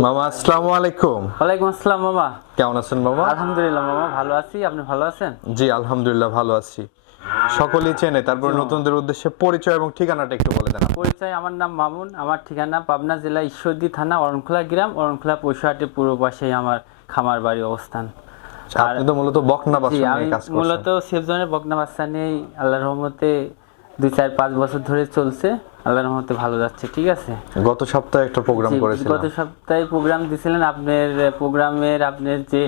মামা আসসালামু আলাইকুম। ওয়ালাইকুম আসসালাম মামা। কেমন আছেন মামা? আলহামদুলিল্লাহ মামা ভালো আছি। আপনি ভালো আছেন? জি আলহামদুলিল্লাহ ভালো আছি। সকলেই চেনে। তারপর নতুনদের উদ্দেশ্যে পরিচয় এবং ঠিকানাটা একটু বলে দেন। পরিচয় আমার নাম মামুন। আমার ঠিকানা পাবনা জেলা ঈশ্বরদী থানা অরণখোলা গ্রাম। অরণখোলা পৌষহাটের পূর্ব পাশে আমার খামার বাড়ি অবস্থান। আপনি তো মূলত বকনা আমি নিয়ে কাজ করছেন। মূলত সেফজনের বকনা বাচ্চা নিয়েই আল্লাহর রহমতে দুই চার পাঁচ বছর ধরে চলছে। আল্লাহর রহমতে ভালো যাচ্ছে ঠিক আছে? গত সপ্তাহে একটা প্রোগ্রাম করেছিলেন গত সপ্তাহে প্রোগ্রাম দিছিলেন আপনার প্রোগ্রামের আপনার যে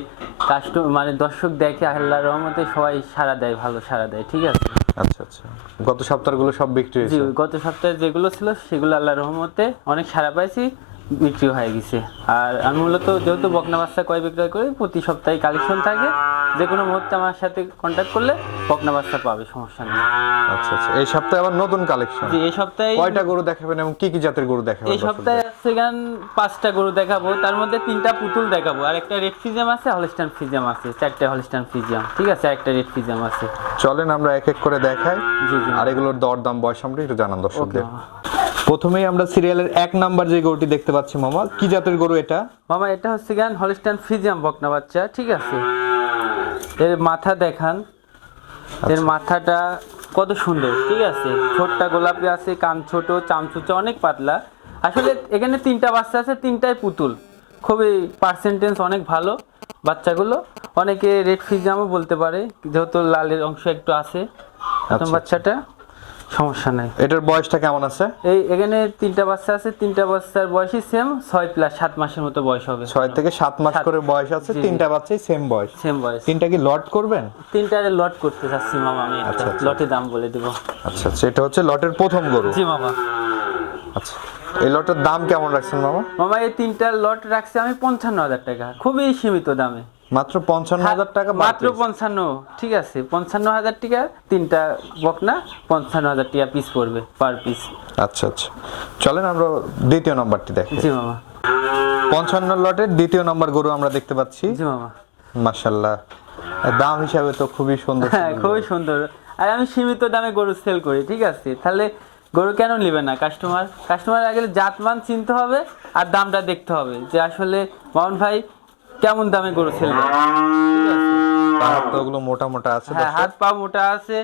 কাস্টমার মানে দর্শক দেখে আল্লাহর রহমতে সবাই সাড়া দেয় ভালো সাড়া দেয় ঠিক আছে? আচ্ছা আচ্ছা। গত সপ্তাহগুলো সব বিক্রি হয়েছে। গত সপ্তাহে যেগুলো ছিল সেগুলো আল্লাহর রহমতে অনেক সারা পাইছি। বিক্রি হয়ে গেছে। আর আমি মূলত যেহেতু বকনা বাচ্চা কয় বিক্রয় করি প্রতি সপ্তাহে কালেকশন থাকে। যে কোনো মুহূর্তে আমার সাথে কন্ট্যাক্ট করলে বকনা বাচ্চা পাবে সমস্যা নেই। আচ্ছা আচ্ছা। এই সপ্তাহে আবার নতুন কালেকশন জি এই সপ্তাহে কয়টা গরু দেখাবেন এবং কি কি জাতের গরু দেখাবেন এই সপ্তাহে আছে গান পাঁচটা গরু দেখাবো। তার মধ্যে তিনটা পুতুল দেখাবো। আর একটা রেড ফিজিয়াম আছে হলস্টান ফিজিয়াম আছে। চারটে হলস্টান ফিজিয়াম ঠিক আছে একটা রেড ফিজিয়াম আছে। চলেন আমরা এক এক করে দেখাই। জি জি। আর এগুলোর দরদাম বয়স আমরা একটু জানান দর্শকদের। প্রথমেই আমরা সিরিয়ালের এক নাম্বার যে গরুটি দেখতে পাচ্ছি মামা। কি জাতের গরু এটা? মামা এটা হচ্ছে গান হলস্টান ফিজিয়াম বকনা বাচ্চা ঠিক আছে? এর মাথা দেখান। এর মাথাটা কত সুন্দর ঠিক আছে? ছোটটা গোলাপি আছে কান ছোট চামচুচা অনেক পাতলা। আসলে এখানে তিনটা বাচ্চা আছে তিনটাই পুতুল। খুবই পার্সেন্টেজ অনেক ভালো বাচ্চাগুলো। অনেকে রেড ফিজিয়ামও বলতে পারে যেহেতু লালের অংশ একটু আছে। প্রথম আচ্ছা। বাচ্চাটা। সমস্যা নাই। এটার বয়সটা কেমন আছে? এই এখানে তিনটা বাচ্চা আছে তিনটা বাচ্চার বয়সই সেম ছয় প্লাস সাত মাসের মতো বয়স হবে। ছয় থেকে সাত মাস করে বয়স আছে। তিনটা বাচ্চাই সেম বয়স। সেম বয়স। তিনটা কি লট করবেন? তিনটারে লট করতে চাচ্ছি মামা আমি আচ্ছা, আচ্ছা। লটে দাম বলে দেবো। আচ্ছা আচ্ছা এটা হচ্ছে লটের প্রথম গরু। জি মামা। আচ্ছা এই লটের দাম কেমন রাখছেন মামা? মামা এই তিনটা লট রাখছি আমি পঞ্চান্ন হাজার টাকা। খুবই সীমিত দামে। মাত্র পঞ্চান্ন হাজার টাকা per মাত্র। পঞ্চান্ন ঠিক আছে পঞ্চান্ন হাজার টাকা তিনটা বকনা পঞ্চান্ন হাজার টাকা পিস পড়বে পার পিস আচ্ছা আচ্ছা। চলেন আমরা দ্বিতীয় নাম্বারটি দেখি। জি মামা। পঞ্চান্ন লটের দ্বিতীয় নাম্বার গরু আমরা দেখতে পাচ্ছি। জি মামা। মাশাল্লাহ দাম হিসাবে তো খুবই সুন্দর হ্যাঁ খুবই সুন্দর। আর আমি সীমিত দামে গরু সেল করি ঠিক আছে? তাহলে গরু কেন নেবে না কাস্টমার কাস্টমার আগে জাতমান চিনতে হবে আর দামটা দেখতে হবে যে আসলে মামুন ভাই কেমন দামে গরু ওগুলো মোটা মোটা আছে হ্যাঁ হাত পা মোটা আছে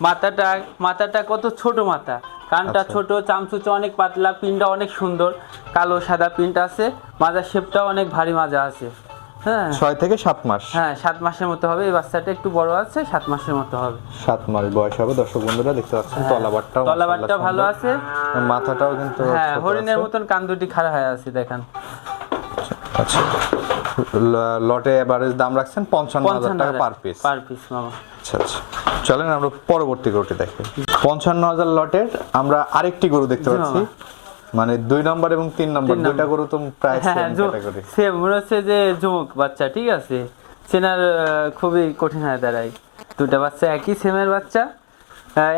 মাথাটা মাথাটা কত ছোট মাথা। কানটা আচ্ছা। ছোট চামচুচা অনেক পাতলা পিনটা অনেক সুন্দর কালো সাদা পিনটা আছে মাজার শেপটাও অনেক ভারী মাজা আছে। হ্যাঁ। ছয় থেকে সাত মাস। হ্যাঁ সাত মাসের মতো হবে এই বাচ্চাটা একটু বড় আছে সাত মাসের মতো হবে। সাত মাস বয়স হবে দর্শক বন্ধুরা দেখতে পাচ্ছেন তলাবারটাও হ্যাঁ। তলাবারটা ভালো আছে। মাথাটাও কিন্তু হ্যাঁ হরিণের মতন কান দুটি খাড়া হয়ে আছে দেখেন। লটে এভারেজ দাম রাখছেন পঞ্চান্ন হাজার টাকা পার পিস পার পিস মামা আচ্ছা আচ্ছা। চলেন আমরা পরবর্তী গরুটি দেখি। পঞ্চান্ন হাজার লটের আমরা আরেকটি গরু দেখতে পাচ্ছি। মানে দুই নম্বর এবং তিন নম্বর দুইটা গরু তো প্রায় সেম ক্যাটাগরি সেম মনে হচ্ছে যে জুমুক বাচ্চা ঠিক আছে? চেনার খুবই কঠিন হয়ে দাঁড়ায়। দুটা বাচ্চা একই সেমের বাচ্চা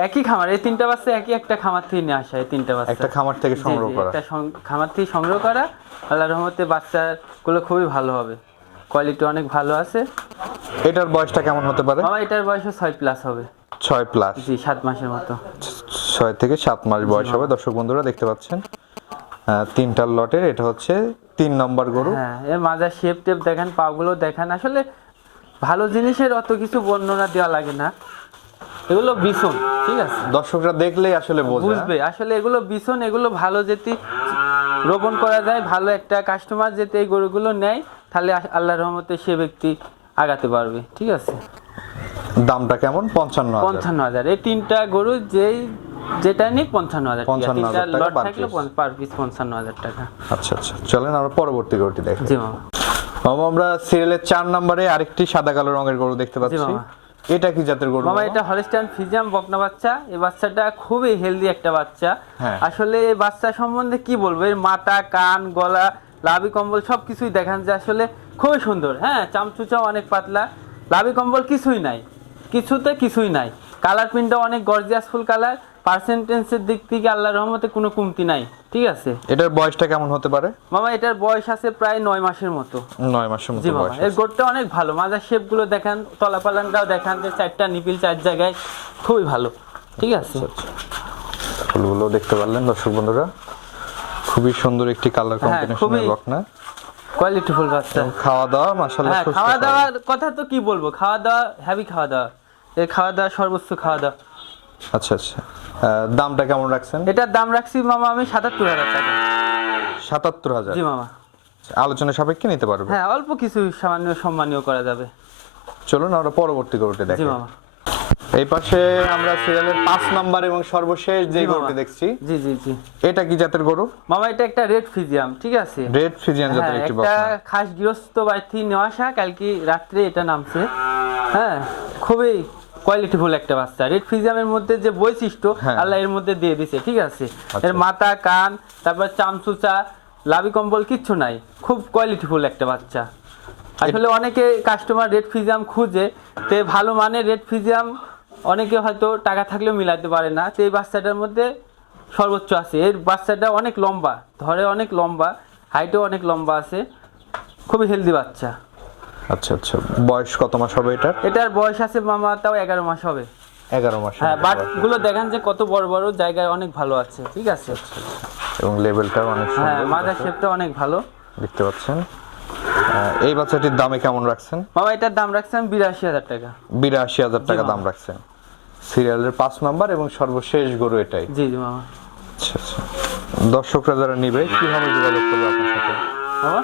একই খামার এই তিনটা বাচ্চা একই একটা খামার থেকে নিয়ে আসা এই তিনটা বাচ্চা। একটা খামার থেকে সংগ্রহ করা। একটা খামার থেকে সংগ্রহ করা। আল্লাহ রহমতে বাচ্চাগুলো খুবই ভালো হবে। কোয়ালিটি অনেক ভালো আছে। এটার বয়সটা কেমন হতে পারে? বাবা এটার বয়সও ছয় প্লাস হবে। ছয় প্লাস জি সাত মাসের মতো। ছয় থেকে সাত মাস বয়স হবে। দর্শক বন্ধুরা দেখতে পাচ্ছেন আহ, তিনটার লটের এটা হচ্ছে তিন নম্বর গরু। হ্যাঁ এর মাজার শেপ টেপ দেখেন পাগুলো দেখেন। আসলে ভালো জিনিসের অত কিছু বর্ণনা দেওয়া লাগে না। এগুলো বিছন ঠিক আছে? দর্শকরা দেখলেই আসলে হ্যাঁ? বুঝবে আসলে এগুলো বিছন এগুলো ভালো যেতে রোপণ করা যায় ভালো একটা কাস্টমার যেতে এই গরুগুলো নেয় তাহলে আল্লাহর রহমতে সে ব্যক্তি আগাতে পারবে ঠিক আছে? দামটা কেমন? পঞ্চান্ন হাজার। পঞ্চান্ন হাজার। এই তিনটা গরু যেই যেটা নিই পঞ্চান্ন হাজার টাকা। 55,000 তিনটা টাকা লট থাকলে পার পিস পঞ্চান্ন হাজার টাকা। আচ্ছা আচ্ছা। চলেন আমরা পরবর্তী গরুটি দেখি। জি মামা। মামা আমরা সিরিয়ালের চার নম্বরে আরেকটি সাদা কালো রঙের গরু দেখতে পাচ্ছি। এটা কি জাতের গরু মামা? এটা হলিস্টান ফিজিয়াম বকনা বাচ্চা। এই বাচ্চাটা খুবই হেলদি একটা বাচ্চা। হ্যাঁ। আসলে এই বাচ্চা সম্বন্ধে কি বলব? এর মাথা কান গলা লাভি কম্বল সব কিছুই দেখান যে আসলে খুবই সুন্দর। হ্যাঁ চামচুচাও অনেক পাতলা। লাভি কম্বল কিছুই নাই। কিছুতে কিছুই নাই। কালার প্রিন্টটা অনেক গর্জিয়াস ফুল কালার পার্সেন্টেন্সের দিক থেকে আল্লাহর রহমতে কোনো কমতি নাই ঠিক আছে? এটার বয়সটা কেমন হতে পারে? মামা এটার বয়স আছে প্রায় নয় মাসের মতো। নয় মাসের মতো বয়স এর গোটটা অনেক ভালো। মাজার শেপগুলো দেখান তলাপালানটাও দেখান যে চারটা নিপিল চার জায়গায় খুবই ভালো ঠিক আছে? আচ্ছা, ফুলগুলো দেখতে পারলেন দর্শক বন্ধুরা। খুবই সুন্দর একটি কালার হ্যাঁ, কম্বিনেশনের বকনা। কোয়ালিটিফুল বাচ্চা। খাওয়া দাওয়া মাসাল্লাহ হ্যাঁ খাওয়া। দাওয়ার কথা তো কি বলব? খাওয়া দাওয়া হেভি খাওয়া দাওয়া এর খাওয়া দাওয়া সর্বোচ্চ খাওয়া দাওয়া আচ্ছা আচ্ছা। দামটা কেমন রাখছেন? এটার দাম রাখছি মামা আমি সাতাত্তর হাজার টাকা। সাতাত্তর হাজার? জি মামা। আলোচনা সাপেক্ষে নিতে পারবে? হ্যাঁ অল্প কিছু সামান্য সম্মানীয় করা যাবে। চলুন আমরা পরবর্তী গরুটি দেখি। মামা। এই পাশে আমরা সিরিয়ালের পাঁচ নাম্বার এবং সর্বশেষ যে গরুটি দেখছি জি জি জি। এটা কি জাতের গরু? মামা এটা একটা রেড ফিজিয়াম ঠিক আছে? রেড ফিজিয়ান জাতের হ্যাঁ একটি বকনা। খাস গৃহস্থ বাড়ি থেকে নেওয়া আসা কালকে রাত্রে এটা নামছে। হ্যাঁ খুবই কোয়ালিটিফুল একটা বাচ্চা। রেড ফিজিয়ামের মধ্যে যে বৈশিষ্ট্য হ্যাঁ। আল্লাহ এর মধ্যে দিয়ে দিছে ঠিক আছে? আচ্ছা। এর মাথা কান তারপর চামচুচা লাভি কম্বল কিচ্ছু নাই। খুব কোয়ালিটিফুল একটা বাচ্চা। আসলে অনেকে কাস্টমার রেড ফিজিয়াম খুঁজে তে ভালো মানের রেড ফিজিয়াম অনেকে হয়তো টাকা থাকলেও মিলাতে পারে না। তো এই বাচ্চাটার মধ্যে সর্বোচ্চ আছে। এর বাচ্চাটা অনেক লম্বা ধরে অনেক লম্বা হাইটও অনেক লম্বা আছে। খুবই হেলদি বাচ্চা। আচ্ছা আচ্ছা। বয়স কত মাস হবে এটার? এটার বয়স আছে মামা তাও এগারো মাস হবে। এগারো মাস হ্যাঁ বাটগুলো দেখান যে কত বড় বড় জায়গায় অনেক ভালো আছে ঠিক আছে? এবং লেভেলটাও অনেক হ্যাঁ মাজার শেপটা অনেক ভালো। দেখতে পাচ্ছেন। এই বাচ্চাটির দামে কেমন রাখছেন? মামা এটার দাম রাখছেন বিরাশি হাজার টাকা। বিরাশি হাজার টাকা দাম রাখছেন সিরিয়ালের পাঁচ নাম্বার এবং সর্বশেষ গরু এটাই। জি জি মামা। আচ্ছা আচ্ছা। দর্শকরা যারা নিবে কীভাবে যোগাযোগ করবে আপনার সাথে? মামা?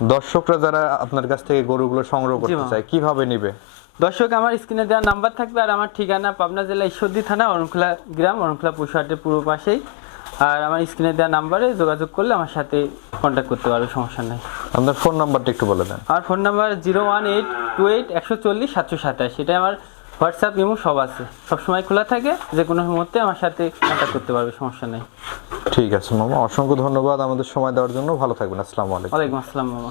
দর্শকরা যারা আপনার কাছ থেকে গরুগুলো সংগ্রহ করতে চায় কীভাবে নিবে? দর্শক আমার স্ক্রিনে দেওয়া নাম্বার থাকবে আর আমার ঠিকানা পাবনা জেলা ঈশ্বরদী থানা অরণখোলা গ্রাম অরণখোলা পশুহাটের পূর্ব পাশেই। আর আমার স্ক্রিনে দেওয়া নাম্বারে যোগাযোগ করলে আমার সাথে কন্ট্যাক্ট করতে পারবে সমস্যা নেই। আপনার ফোন নাম্বারটা একটু বলে দেন। আমার phone number zero one eight two eight একশো চল্লিশ সাতশো সাতাশ। এটা আমার হোয়াটসঅ্যাপ ইমো সব আছে। সবসময় খোলা থাকে যে কোনো মুহূর্তে আমার সাথে কন্ট্যাক্ট করতে পারবে সমস্যা নেই। ঠিক আছে মামা। অসংখ্য ধন্যবাদ আমাদের সময় দেওয়ার জন্য। ভালো থাকবেন। আসসালামু আলাইকুম। ওয়ালাইকুম আসসালাম মামা।